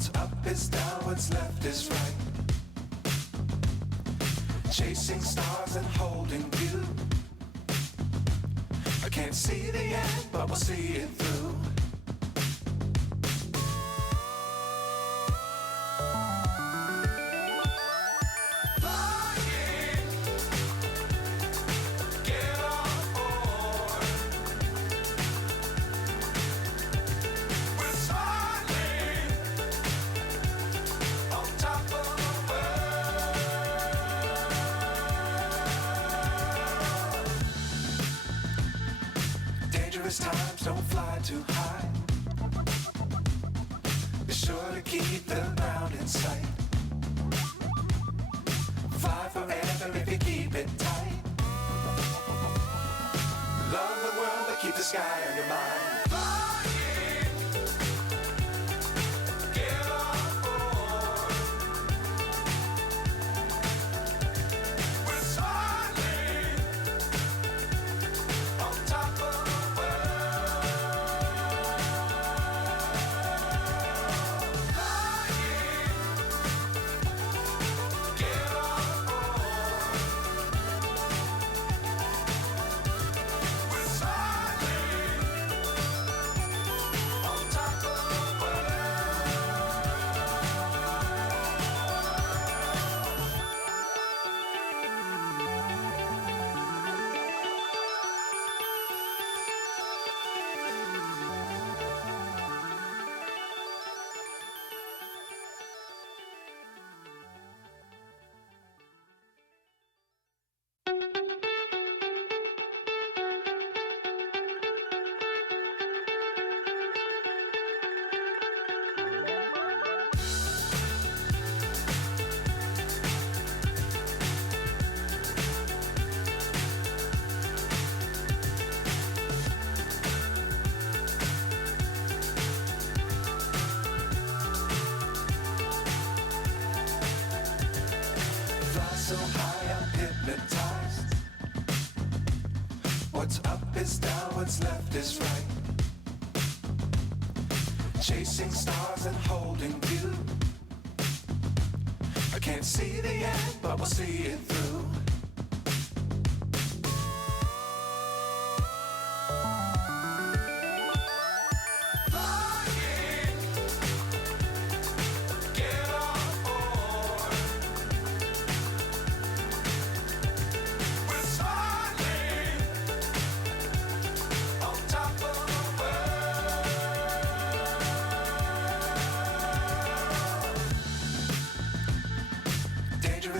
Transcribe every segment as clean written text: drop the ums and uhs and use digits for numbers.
What's up is down, what's left is right. Chasing stars and holding you. I can't see the end, but we'll see it through. Times don't fly too high. Be sure to keep the ground in sight. Fly forever if you keep it tight. Love the world but keep the sky on your mind. So high I'm hypnotized. What's up is down, what's left is right. Chasing stars and holding you. I can't see the end, but we'll see it through.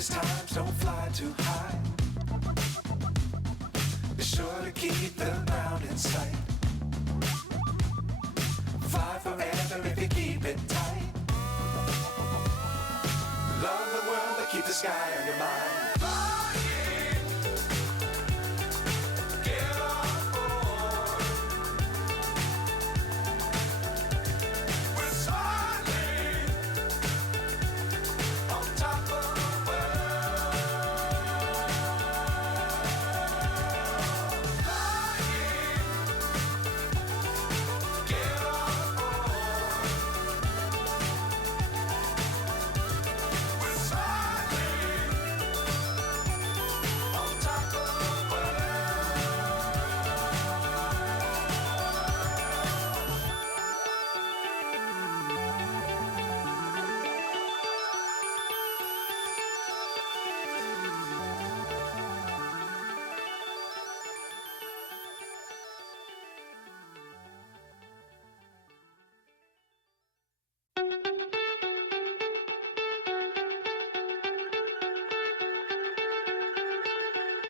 Times don't fly too high. Be sure to keep the ground in sight. Fly forever if you keep it tight. Love the world but keep the sky on your mind.